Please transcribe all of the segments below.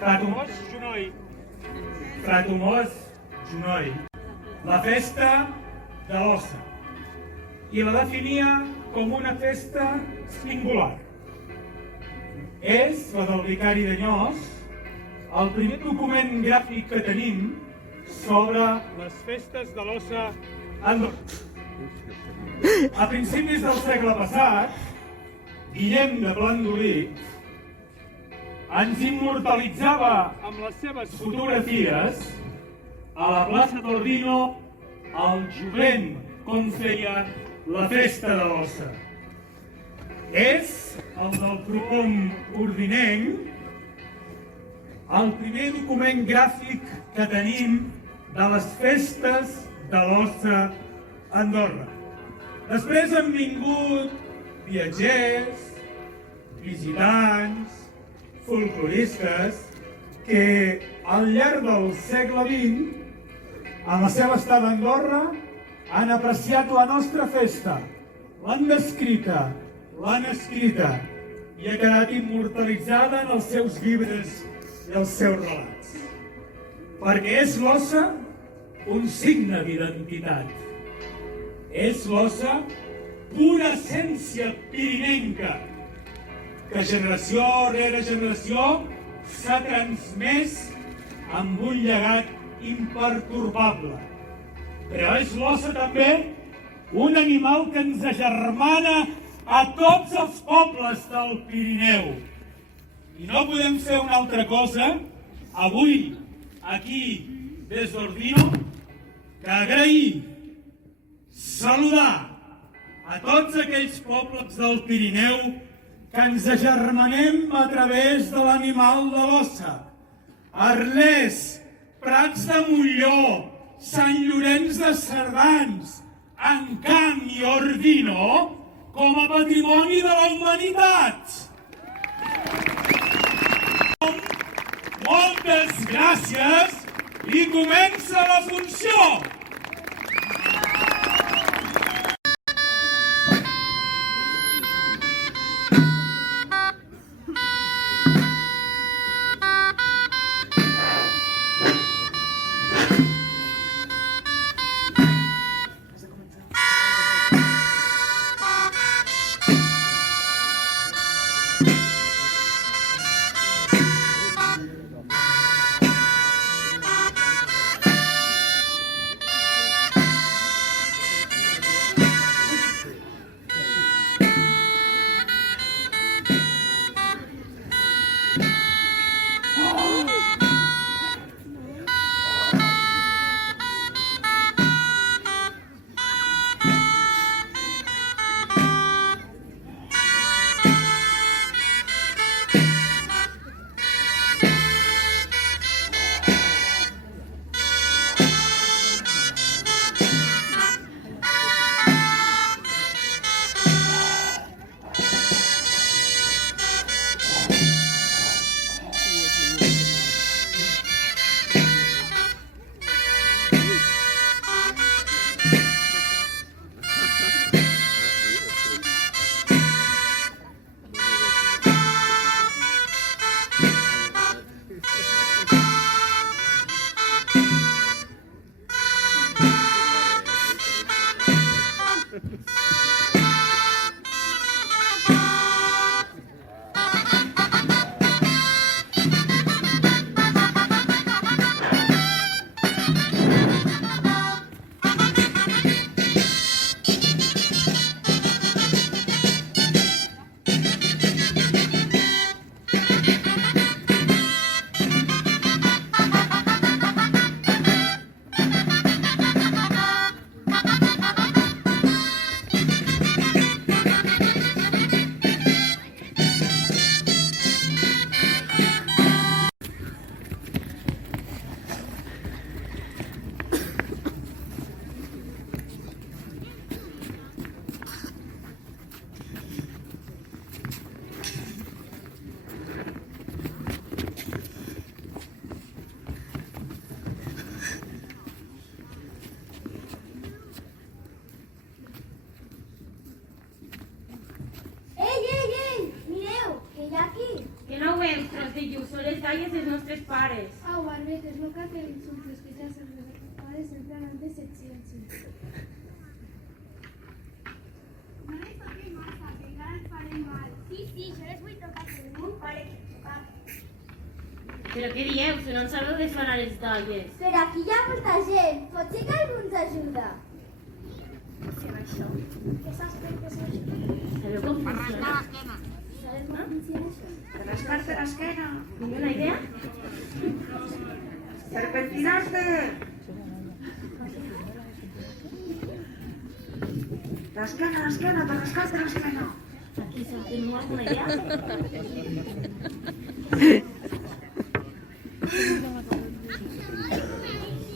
Fratomós Junoi. Fratomós Junoi. La festa de l'Ossa. I la definia com una festa singular. És, la del vicari d'Anyós, el primer document gràfic que tenim sobre les festes de l'Ossa a Andorra. A principis del segle passat, Guillem de Plandolit ens immortalitzava amb les seves fotografies a la plaça d'Ordino el jovent com feia la festa de l'Ossa. És el del Propom ordinenc el primer document gràfic que tenim de les festes de l'Ossa a Andorra. Després han vingut viatgers, visitants, folcloristes, que al llarg del segle XX, en la seva estada a Andorra, han apreciat la nostra festa, l'han descrita, l'han escrita i ha quedat immortalitzada en els seus llibres i els seus relats. Perquè és l'Ossa un signe d'identitat. És l'Ossa pura essència pirinenca que generació rere generació s'ha transmès amb un llegat impertorbable. Però és l'Ossa també un animal que ens agermana a tots els pobles del Pirineu. I no podem fer una altra cosa avui, aquí, des d'Ordino, que agrair, saludar a tots aquells pobles del Pirineu que ens agermanem a través de l'animal de l'Ossa. Arles, Prats de Molló, Sant Llorenç de Cerdans, Encamp i Ordino com a patrimoni de la humanitat. Moltes gràcies i comença la funció! calles els nostres pares. Au, Barbetes, no cal que insultes, que ja saps que els pares sempre han de ser silenci. No les toquis massa, que encara ens farem mal. Sí, jo les vull tocar, però no em pare que tocar. Però què dieu, si no en sabeu de sonar les dolles? Però aquí hi ha molta gent, potser que algú ens ajuda. Què és això? Què saps per què s'ajuda? Sabeu com funciona? Sabes com funciona això? Per rascar-te l'esquena. Ni una idea? Per pentinar-te. L'esquena, per rascar-te l'esquena. Aquí teniu alguna idea?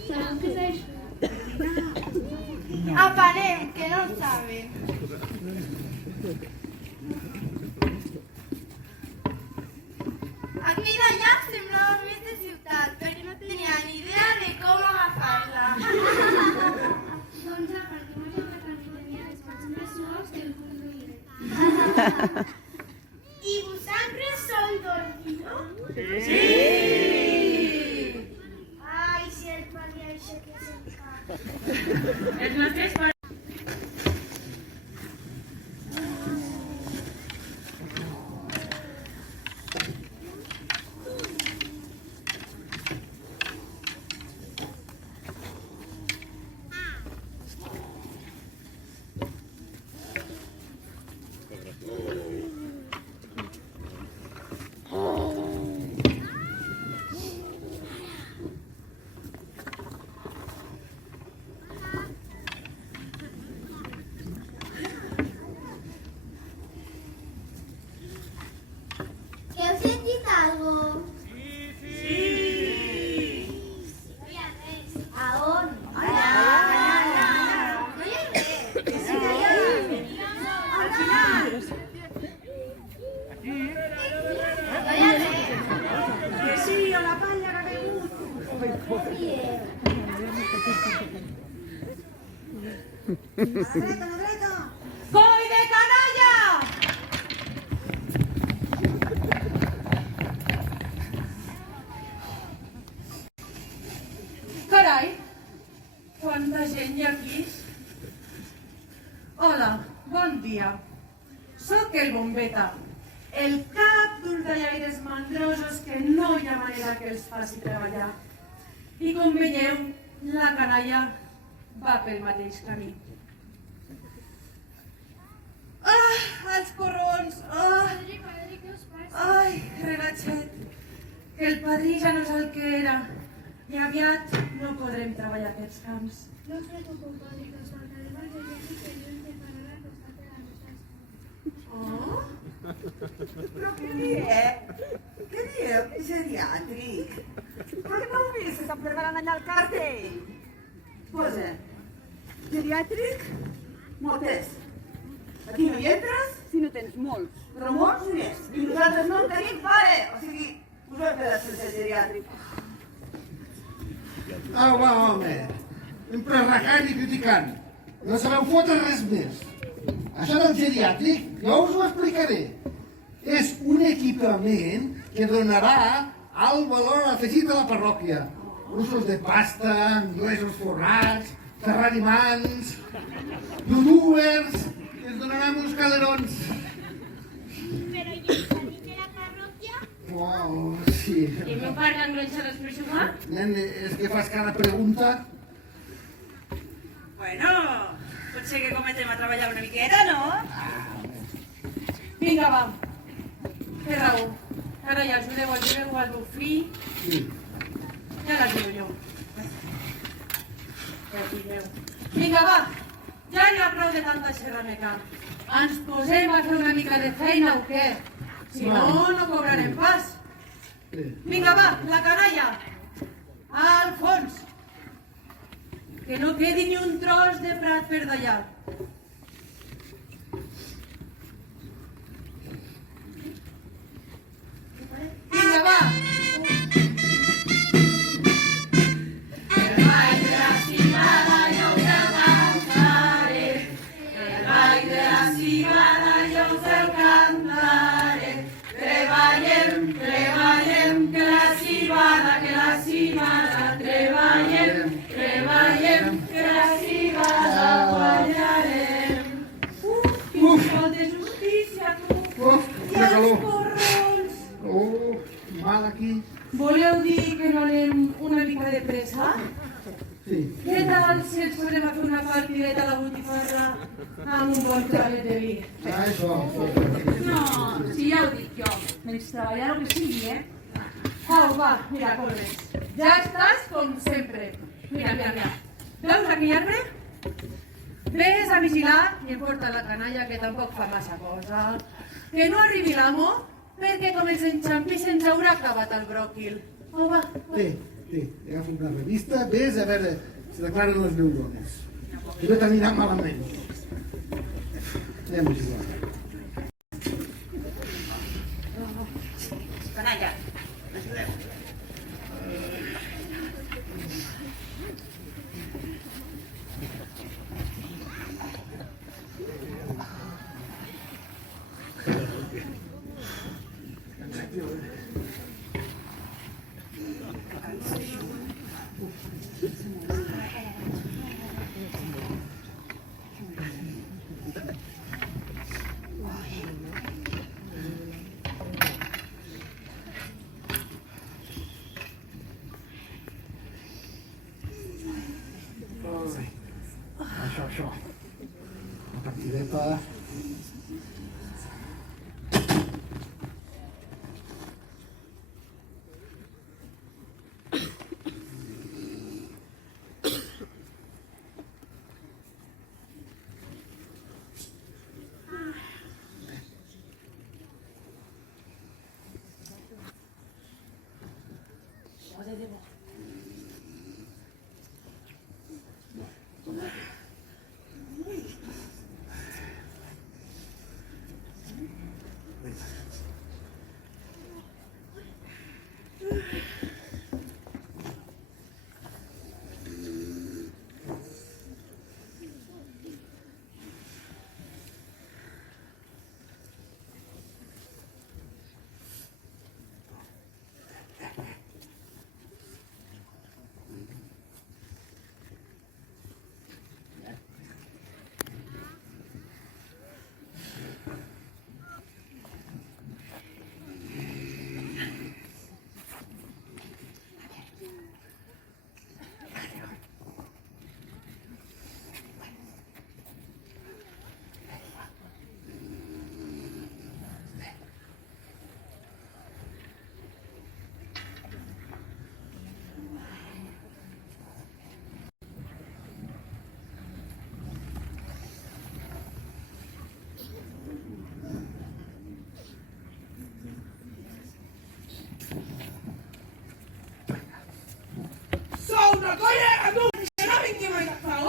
Sabeu què és això? Aparem, que no ho saben. Aquí d'allà semblava més de ciutat, perquè no tenia ni idea de com agafar-la. Doncs aparquem allà per la tenia les mans més suaus que el conduiré. I vosaltres sou dormidor? Sí! Ai, si el padre això que se'n fa. Els nostres pares... Que heu sentit algo? Sí! No hi ha res. A on? Allà! No hi ha res. Que sí que hi ha. Al final. No hi ha res. Que sí, o la palla que ha caigut. Què dieu? A la dreta. Coi de canalla! Carai, quanta gent hi ha aquí. Hola, bon dia. Soc el Bombeta, el cap d'un tallaires mandrosos que no hi ha manera que els faci treballar. I com veieu, la canalla va pel mateix camí. Els corrons! Padre, què us passa? Ai, regatxet, que el padrí ja no és el que era i aviat no podrem treballar aquests camps. No us preocupeu, padre, que us faltarem al geriàtric que jo ens prepararà al costat de la nostra. Oh? Però què dieu? Què dieu? Geriàtric. Però que no heu vist que estan preparant allà el cartell? Posa, geriàtric, moltes. Aquí no hi entres, Si no tens molts. però molts més. I nosaltres no en tenim, pare. O sigui, us ho hem quedat sense geriàtric. Au, va, home. Sempre rajant i criticant. No sabeu fotre res més. Això del geriàtric, jo us ho explicaré. És un equipament que donarà alt valor afegit a la parròquia. Russos de pasta, anglesos forrats, ferrarimans, youtubers, que ens donaran uns calerons. Però i el padrí de la parròquia? Oh, sí. I el meu pare que engronxa després Nen, és que fas cada pregunta. Bueno, potser que comencem a treballar una miqueta, no? Vinga, va. Té raó. Ara ja ajudeu al meu fill. Sí. Ja l'ajudo jo. Ja tireu. Vinga, va. Ja n'hi ha prou de tanta xerrameca. Ens posem a fer una mica de feina o què? Si no, no cobrarem pas. Sí. Vinga, va, la canalla. Al fons. Que no quedi ni un tros de prat per d'allà. Vinga, va. El ball de la cimada jo us el cantaré. El ball de la cimada jo us el cantaré. Treballem, treballem, que la mal aquí. Voleu dir que no anem una mica de pressa? Sí. Què tal si ens podem a fer una partideta a la botifarra amb un bon traguet de vi? Ah, això. No, si ja ho dic jo, menys treballar el que sigui, Au, va, mira, corres. Ja estàs com sempre. Mira. Veus aquell arbre? Ves a vigilar i em porta la canalla, que tampoc fa massa cosa. Que no arribi l'amo, perquè com els enxampis se'ns haurà acabat el bròquil. Au, va. Té, agafa una revista, ves a veure si declaren les neurones. Que no t'anirà malament. Anem a jugar. Canalla, ajudeu. Això. Una partideta. Una colla adults, que no vingui mai a pau,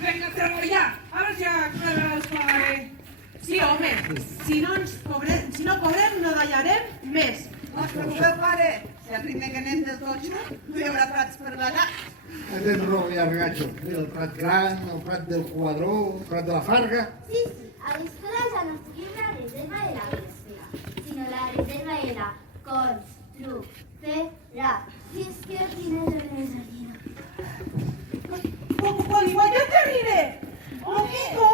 Vinga a treballar, ara ja els pagaré. Sí, home, si no cobrem no dallarem més. No us preocupeu, pare. Si al ritme que anem del totxo, no hi haurà prats per ballar. Tens raó, llargatxo. Mira, el prat gran, el prat del quadró, el prat de la farga. Sí, a l'escola ja no tenim la reserva de la vespa, sinó la reserva era constructora. Si és que tienes el desayuno. Igual yo terrible. ¡Ojito!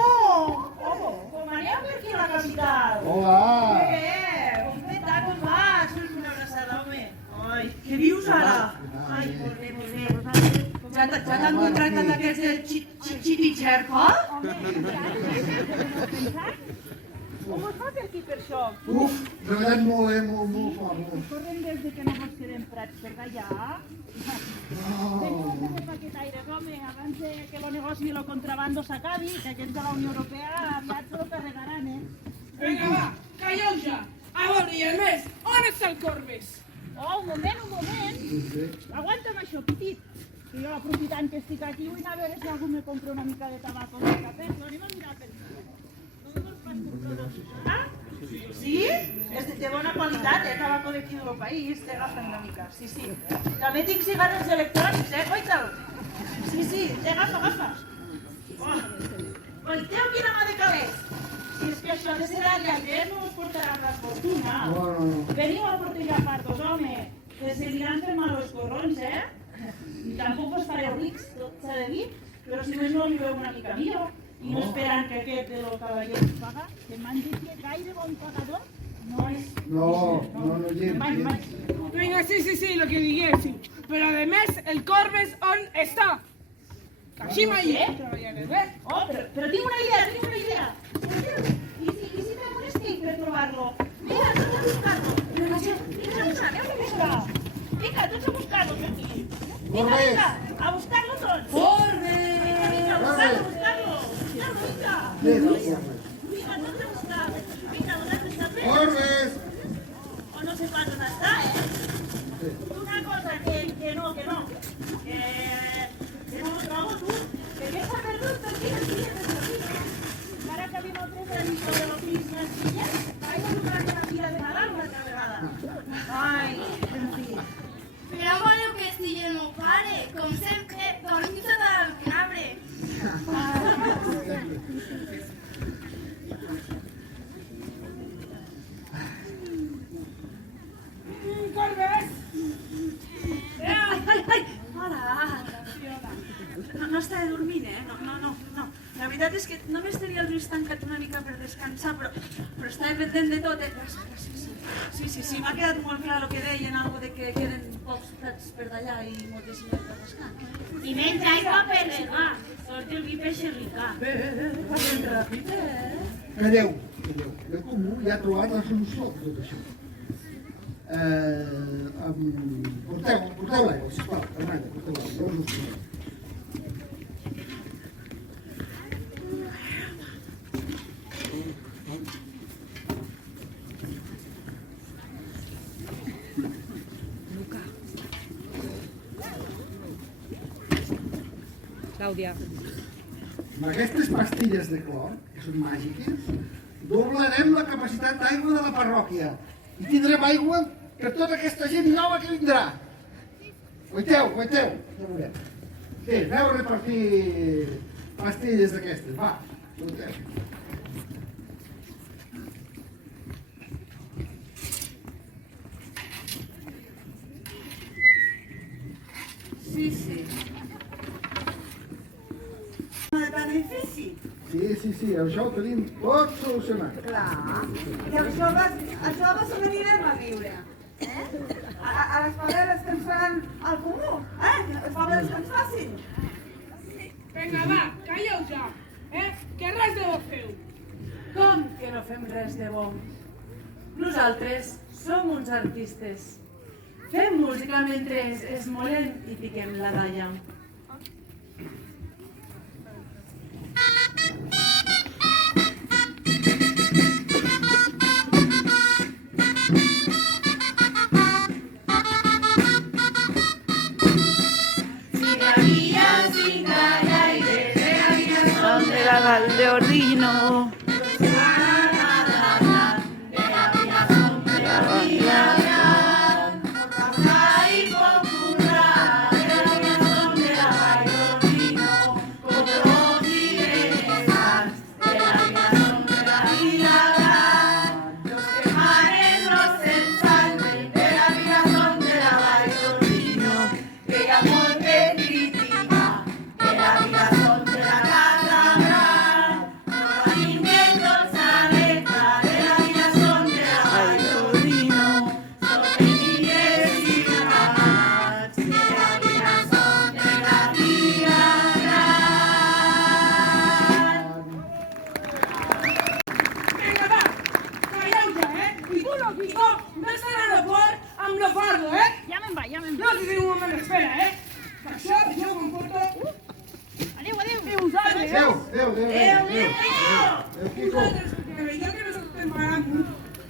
¡Como María per aquí a la capital! Hola! Bombeta, com vas? Una abraçada, home. Ai, què dius ara? Ai, molt bé. Ja t'han contractat aquests del Xitixerco? Com es fa per aquí per això? Uf, treballant molt fort. Correm des de que no ens quedem prats per d'allà. Tenim que fer paquetaires, home, abans que el negoci i el contrabando s'acabi, que aquests de la Unió Europea aviat se lo carregaran, Vinga, va, calleu ja. A veure, i a més, on està el Corbes? Oh, un moment. Aguanta'm això, petit. Que jo, aprofitant que estic aquí, vull anar a veure si algú me compra una mica de tabaco de cafè. Lo anem a mirar per aquí. Sí? És de bona qualitat, tabaco d'aquí del país, t'agafen una mica, sí. També tinc cigarros electrònics, guaita'l. Sí, agafa. Guaiteu quina mà de calés. Si és que això de ser aliatger no us portarà la fortuna. No. Veniu a Portella Partos, home, que seguiran fent mal els corrons, I tampoc us fareu rics, tot s'ha de dir, però si més no li veu una mica millor. I no esperant que aquest de lo cavaller us paga, que m'han dit que gaire bon pagador no No, gent. Venga, sí, lo que diguéssiu. Però, a més, el Corbes on està? Així mai treballarem, eh? Oh, però tinc una idea. I si fem un estic per trobar-lo? Vinga, tots a buscar-lo. Vinga, tots a buscar-lo, per aquí. Vinga, a buscar-lo tots. Vinga, a buscar-lo. Vinga, tots a buscar. Vinga, vosaltres també. Corbes! O no sé pas on està, Una cosa, que no. Que no ho trobo, tu. Que s'ha perdut per aquí, Encara que havia el tres de l'ofici Mancilla, vaig a buscar la fira de Nadal una altra vegada. Ai, en fi. Però voleu que estigui el meu pare, com sempre, dormint sota l'arbre. Corbes! Ai, para! No estava dormint, No. La veritat és que només tenia els ulls tancats una mica per descansar, però estava pendent de tot, Sí, m'ha quedat molt clar el que deien, algo de que queden pocs plats per d'allà i moltíssimes per rascar. I menys aigua per regar. Sort el vi per xerricar. Ben ràpid, Calleu. El comú ja ha trobat la solució a tot això. Porteu l'aigua, sisplau. Fernanda, porteu l'aigua. No us ho explico. Clàudia. Amb aquestes pastilles de clor, que són màgiques, doblarem la capacitat d'aigua de la parròquia i tindrem aigua per tota aquesta gent nova que vindrà. Guaiteu, ja veurem. Sí, aneu a repartir pastilles d'aquestes, va. Guaiteu. Sí. De benefici? Sí, això ho tenim tot solucionat. Clar. I els joves on anirem a viure? A les faveles que ens faran al comú? Les faveles que ens facin? Vinga, va, calleu ja, que res de bo feu. Com que no fem res de bo? Nosaltres som uns artistes. Fem música mentre esmolem i piquem la dalla. Valdeordino.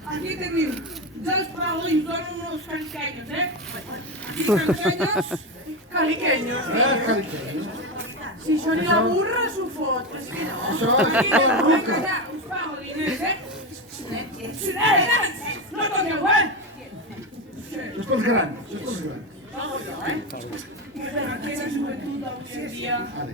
Aquí teniu dos paulins, donen unos caliqueños, Aquí caliqueños. Caliqueños. Si això ni la burra s'ho fot. Això és Aquí tot ruca. us pago diners, No toqueu, Això és pels grans, Per aquesta joventut d'avui en dia. Vale.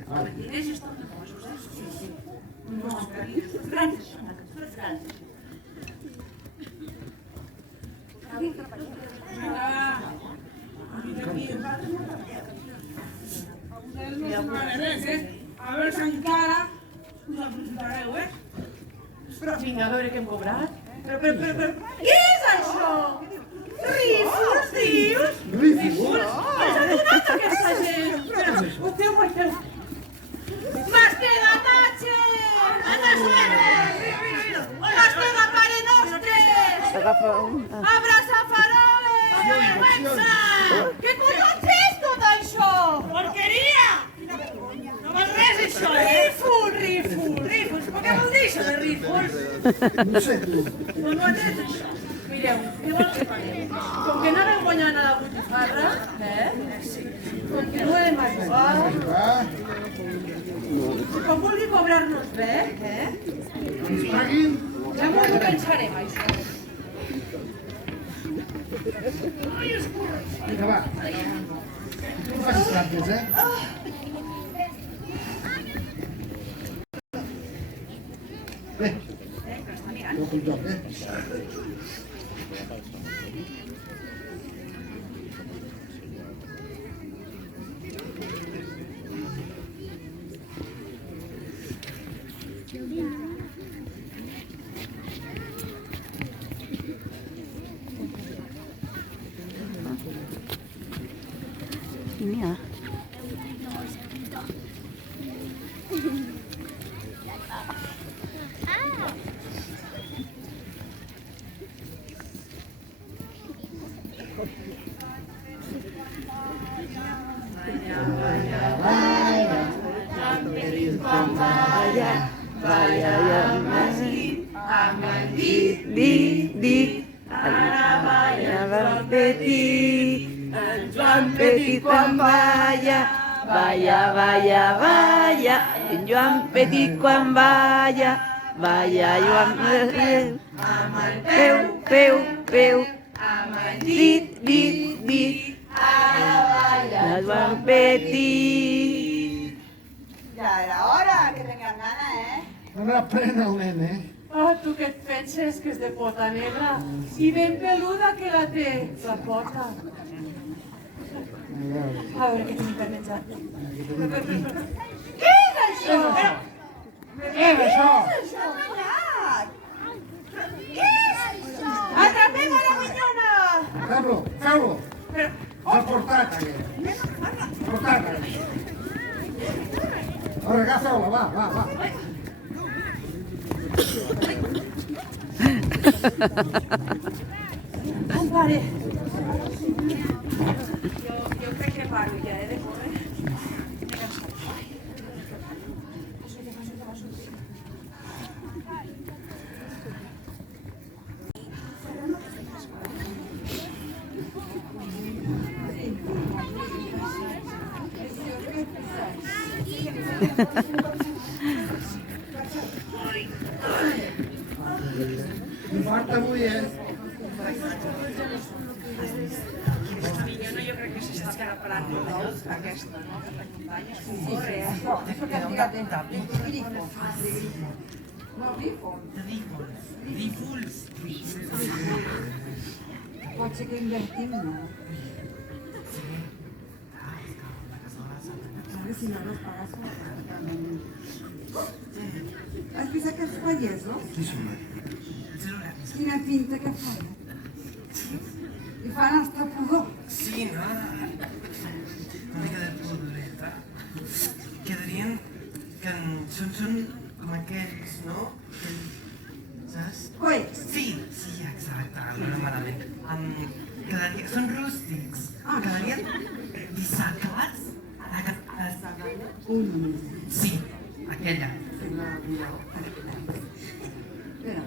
A veure si encara us aprofitareu, Però vinga, a veure què hem cobrat. Però, què és això? Rífols, dius? Rífols? On s'ha donat aquesta gent? Guaiteu. Mastega tache! Anda suegre! Mastega pare nostres! Abraça faroles! Vergüenza! Què collons és tot això? Porqueria! No val res, això, Rífols! Què vol dir això de rífols? No sé, tu. No ho entens, això? Mireu, què vols que faci? Com que no anem guanyant a la botifarra, continuem a jugar. Com vulgui cobrar-nos bé, Ens paguin? ja m'ho pensarem, això. Vinga, va. No facis trampes, Bé. Toca el joc, Ini ya. Vaya ya masih aman di vaya Joan Petit quan vaya Joan Petit quan vaya Joan peu dit Joan Petit. Ja era hora, que tenien gana, No me la prena el nen, Ah, tu què et penses, que és de pota negra? I ben peluda que la té, la pota. A veure què tenim per menjar. Què és això? Què és això? Què és això? Atrapem a la minyona! Feu-lo. El portat, aquest. Portat, aquest. Ara, agafeu-la, va. Pare. Jo crec que paro ja, de córrer. Infart avui, Aquesta minyona jo crec que s'està escarapelant molt, aquesta, no? Que t'acompanya, és un corre, Pot ser que invertim, no? Si no los pagas, has vist aquests pagesos? Quina pinta que fan. I fan hasta pudor. Sí, no? Una mica de pudoreta. Quedarien que són com aquells, no? Saps? Coets. Sí, exacte, no malament. Són rústics. Quedarien dissecats a la saganya. Sí, aquella. Però,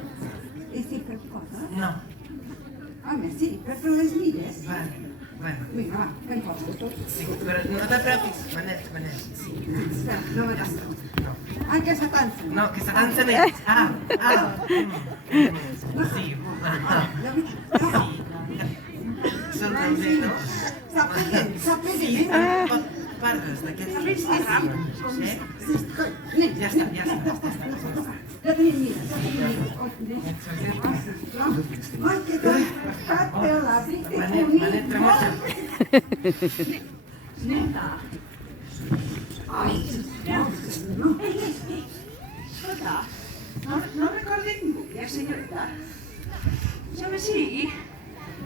és si fem fotos? No. Home, sí, però les mires. Vale. Vinga, va, fem fotos. Sí, però no t'atrapis, Manel. Sí. Espera, no m'agrada. Ah, que s'atansen. No, que s'atansen ells. Sí. Són rosetos. S'apeguen. Parles d'aquests rams, Ja està. Ja tenim mires. Ai, que t'ha pelat i que Manet, tremosa. Neta. Ai, no. Escolta, no recorda ningú, senyorita. Ja que sí,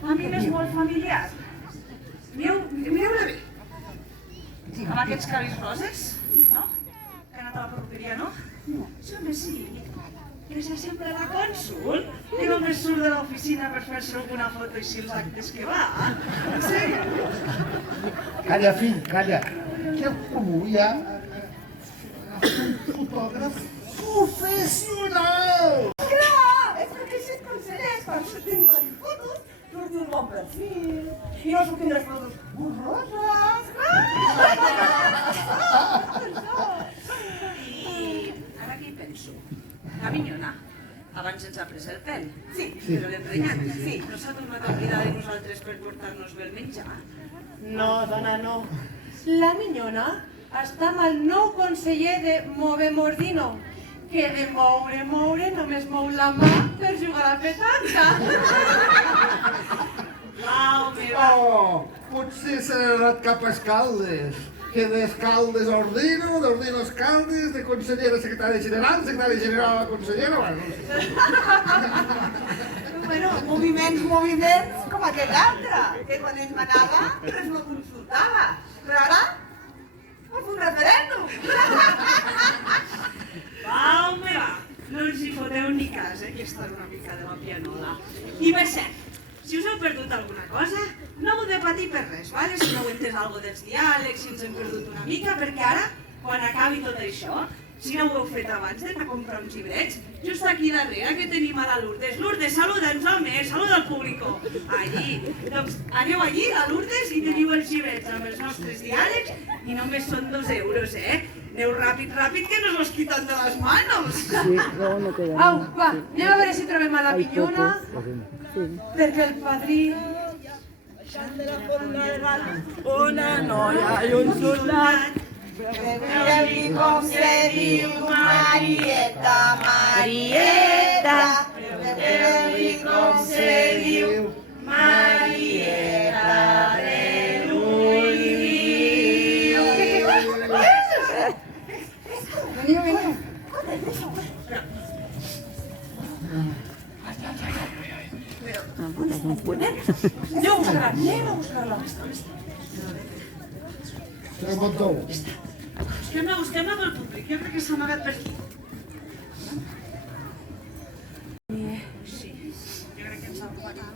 a mi m'és molt familiar. Mireu-la bé. Amb aquests cabells roses, no? Que ha anat a la perruqueria, no? Ja que sí, que s'assembla a la cònsul, que només surt de l'oficina per fer-se alguna foto i si els actes que va. Sí. Calla, fill, calla. Que avui ha un fotògraf professional! Clar, és que aquests consellers, quan surten fan fotos, surten un bon perfil, i no surten les fotos borroses. I ara què hi penso? La minyona, abans ens ha pres el pèl. Sí. Però l'hem renyat. Sí. No s'ha tornat a oblidar de nosaltres per portar-nos bé el menjar? No, dona, no. La minyona està amb el nou conseller de Move Mordino, que de moure, només mou la mà per jugar a la petanca. Oh, potser s'ha anat cap a Escaldes. Que d'Escaldes a Ordino, d'Ordino a Escaldes, de consellera a secretari general a consellera, bueno, no sé. Bueno, moviments com aquell altre, que quan ell manava res no consultava. Però ara, és un referèndum. Va, home, va. No ens hi foteu ni cas, que està una mica de la pianola. I per cert, si us heu perdut alguna cosa, no heu de patir per res, vale? Si no heu entès alguna dels diàlegs, si ens hem perdut una mica, perquè ara, quan acabi tot això, si no ho heu fet abans d'anar a comprar uns llibrets, just aquí darrere que tenim a la Lourdes. Lourdes, saluda'ns, home, saluda al público. Allí. Doncs aneu allí, a Lourdes, i teniu els llibrets amb els nostres diàlegs, i només són 2 euros, Aneu ràpid, que nos los quitan de les manos. Au, va, anem a veure si trobem a la minyona, perquè el padrí... Una noia i un soldat. Mireu-li com se diu Marieta, Marieta. Mireu-li com se diu Marieta de l'Ull. Veniu. Aneu a buscar-la. Busquem-la pel públic, jo crec que s'ha amagat per aquí. Sí, jo crec que ens ha amagat.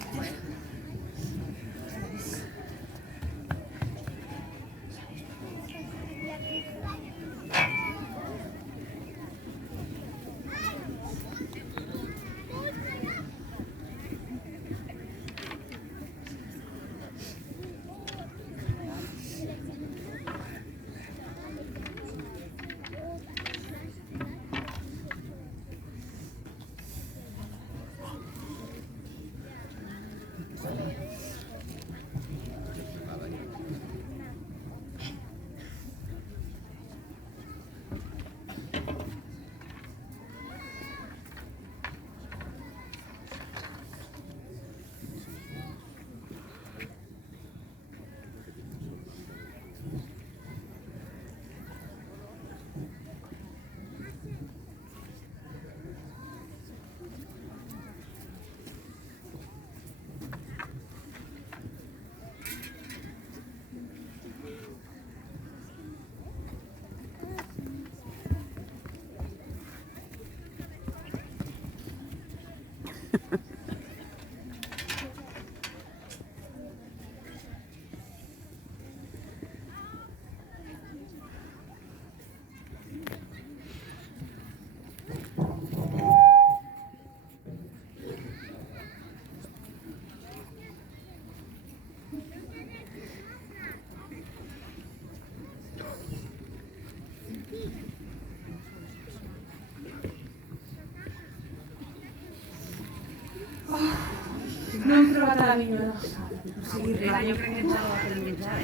No hem trobat a la minyona. Sí, Rita, jo crec que ens ha robat el menjar,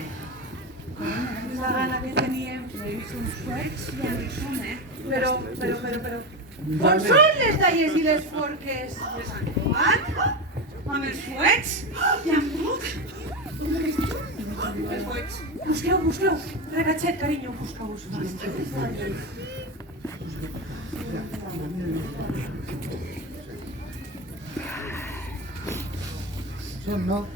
La gana que teníem. He vist uns fuets i ja no hi som, Però... On són les talles i les forques? Les han robat? Amb els fuets? I amb tot? Els fuets. Busqueu. Regatxet, carinyo, busqueu. Som, no?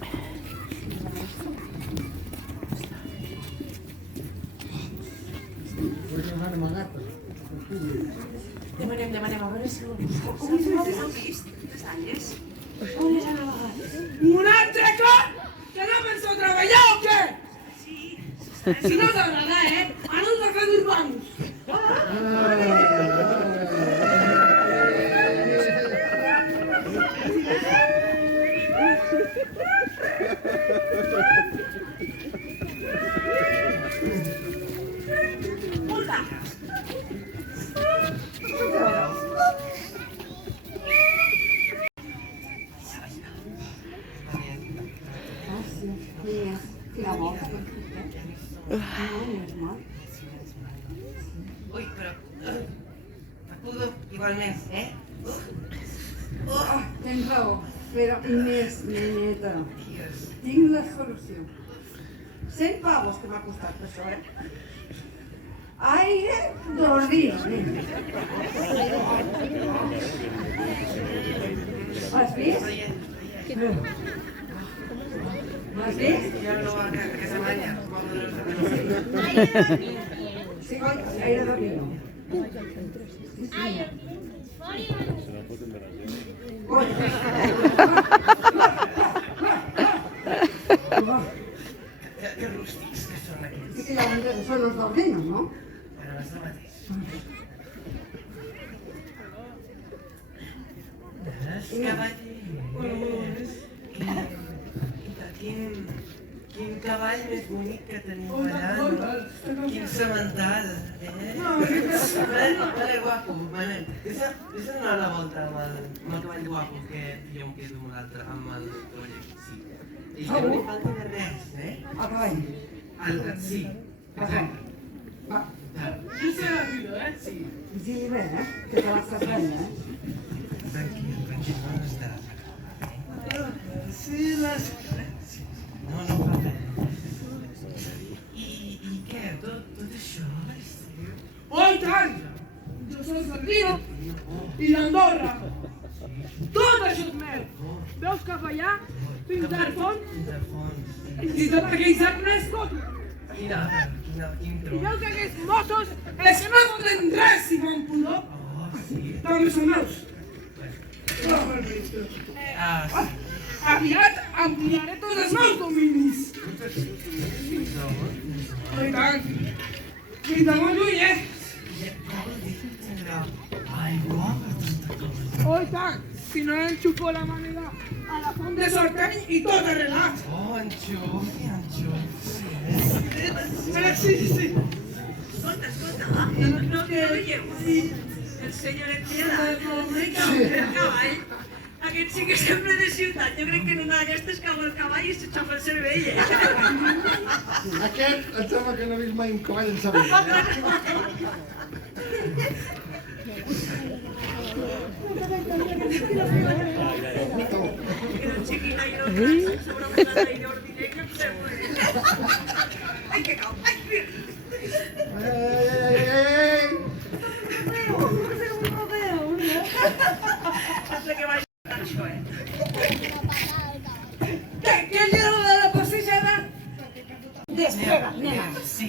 Demanem, a veure si ho busco. Com heu vist? Les alles? On les han amagat? Un altre cop? Que no penseu treballar o què? Sí. Si no t'agrada, ara us agafem urbanos. Ui, però... T'acudo igualment, Tens raó, però Inés, neneta, tinc la solució. 100 pavos que m'ha costat per això, Aire 2 dies, Has vist? Has vist? jo no a casa manya. Sí, aire de vino. Que rústics que són aquests. Sí que ja són els del vino, no? Però és el mateix. Cavallers. Quin cavall més bonic que teniu allà. Quin semental, Vale, guapo, Manel. Deixa'm anar a la volta amb el cavall guapo que jo em quedo amb l'altre, amb el Olle. Sí. I que no li falti de res, A cavall. Sí, exacte. Va. Jo sé la vida, Sí. Vigili bé, que te l'estàs veient, Tranquil, no està. Sí, les... No fa res. I què? Tot això? Oh, i tant! Jo soc del Vino i d'Andorra. Tot això és meu. Veus cap allà? Fins al fons? I tot aquells arbres, tot. Quin I tronc. veus que aquests mossos, els que no foten res si fan pudor, també són meus. Aviat ampliaré tots els meus dominis. Oh, i tant. I de molt lluny, Oh, i tant. Si no enxufo la manera a la font de Sorteny i tot arreglat. Oh, enxufi. Sí. Escolta, no veieu? El senyoret el cavall. Aquest sí que sembla de ciutat. Jo crec que en una d'aquestes cau el cavall i s'aixafa el cervell, Aquest em sembla que no he vist mai un cavall en cervell. Era chiquita i no sobre una taïda ordinària, em sembla. Ai, que cau! Ai, mira! Sembla que vagi això, Què li era de la passejada? Despega, nena. Sí,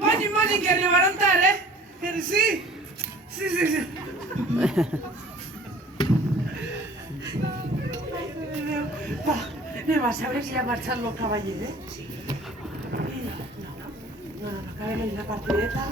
vagin, que arribaran tard, Sí. Va, anem a saber si ha marxat el cavaller, Sí. No, acabem la partideta.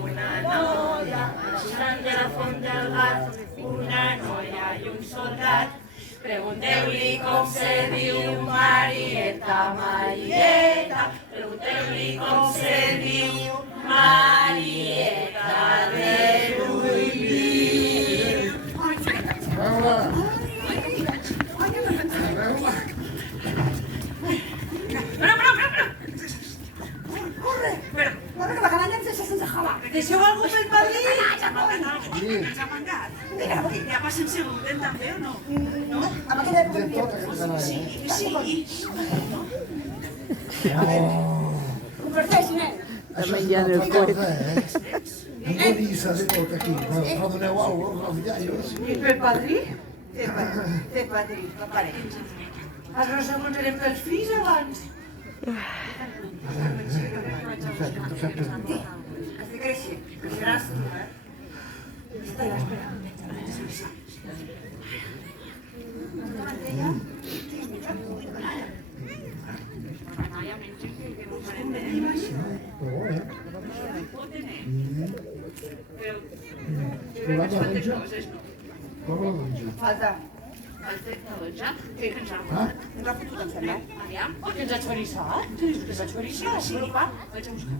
Una noia, baixant de la font del gat, una noia i un soldat. Pregunteu-li com se diu Marieta, Marieta. Pregunteu-li com se diu Marieta de Lluvia. Corre, que la canalla ens deixa sense jalar. Deixeu algú pel padrí? Ens ha mangat. o no? Amb aquella De tot aquest canalla. Sí. Comparteixi, nen. Això és una altra cosa, Amb bonissa de tot aquí. No doneu alguna cosa als iaios. I per padrí? Té padrí, la pare. Els rosegons eren pels fills abans. Has de créixer, creixeràs. Espera, espera. Falta. Ens ha fotut, em sembla. Que ens ha xorissat? Que ens ha xorissat? Sí, va, vaig a buscar.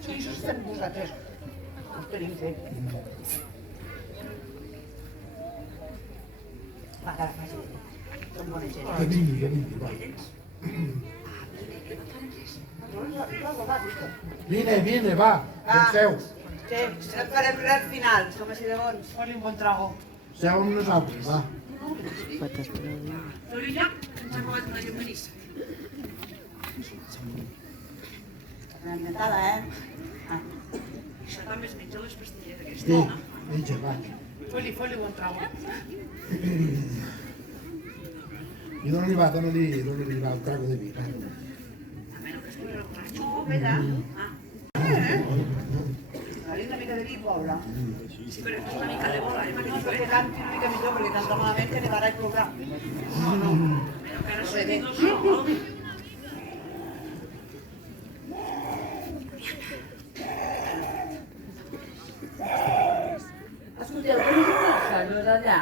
Sí, això estem vosaltres. Ho tenim fet. Va, que la faci. Som bona gent. Que vingui, va. Vine, va. Penseu. Sí, no farem res final, som així de bons. Foli un bon trago. Seu amb nosaltres, va. L'orilla ens ha acabat una llonganissa. Alimentada, Això també es menja les pastilles d'aquesta. Sí, menja, va. Foli bon trago. I dóna-li va un trago de vi, va. A menos que es pugui borratxo, veda. Dale una mica de vi, pobra. Sí, però és una mica de bola, No, perquè canti una mica millor, perquè canta malament que nevarà i plourà. Però que ara sentit el sol. Escolteu, com és una cosa d'allà?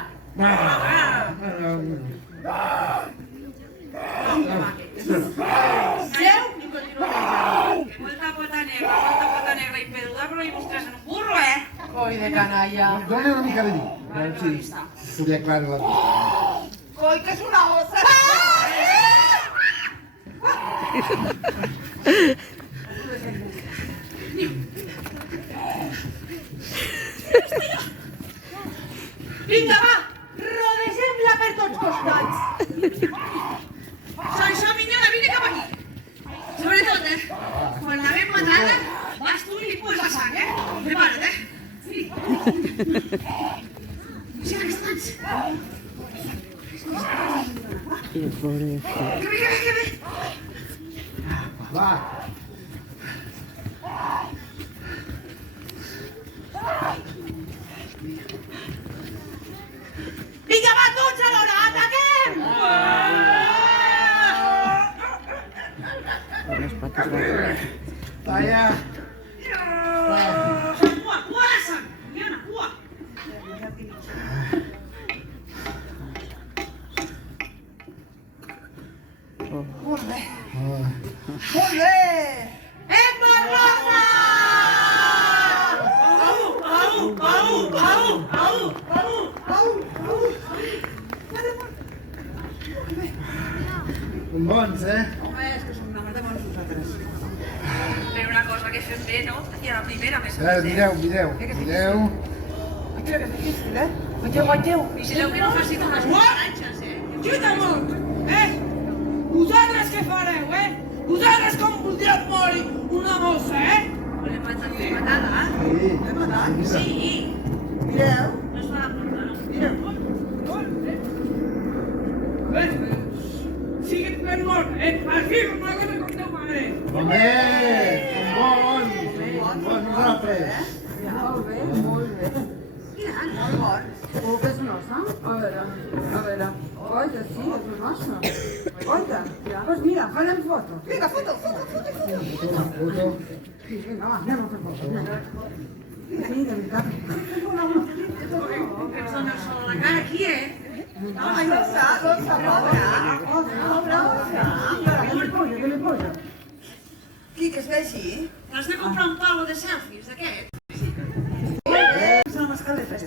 Seu i continua menjant. Molta pota negra i peluda, però hi vostres en un burro, Coi de canalla. Dóna una mica de vi. A veure si se li aclara la vista. Coi, que és una ossa! Vinga, va! Rodegem-la per tots costats. Això, minyona, vine cap aquí. Sobretot, quan la vam matada, vas tu i li poses la sang, Prepara't, Sí. Sí, aquesta tants. Que bé. Va. Vinga, va, tots alhora, ataquem! Talla. Cua la sang, minyona, cua. Molt bé. Molt bé! Embarrosa! Bons, Home, és que som una mar de bons nosaltres. Però una cosa que fem bé, no? I a la primera, més o Mireu. Aquí que és difícil, Guanyeu. Vigileu que no faci com les borratxes, Lluita molt! Vosaltres què fareu, Vosaltres com voldríeu morir una mossa, Volem matar matada, L'hem matat? Sí. Mireu. No es fa la porta, no? Mireu. Siguin ben molt, Aquí, una cosa com teu mare. Home, bons nosaltres. Molt bé. Molt bons. Que és una ossa? A veure. Oita, sí, és una ossa. Oita, doncs mira, farem foto. Vinga, foto. Sí, vinga, va, anem a fer foto. Sí, de veritat. Que ens dona el sol a la cara aquí, Ai, l'ossa, pobra. Pobra ossa. Que li posa? Qui, que es vegi? Has de comprar un palo de selfies, d'aquest. Són les caletes.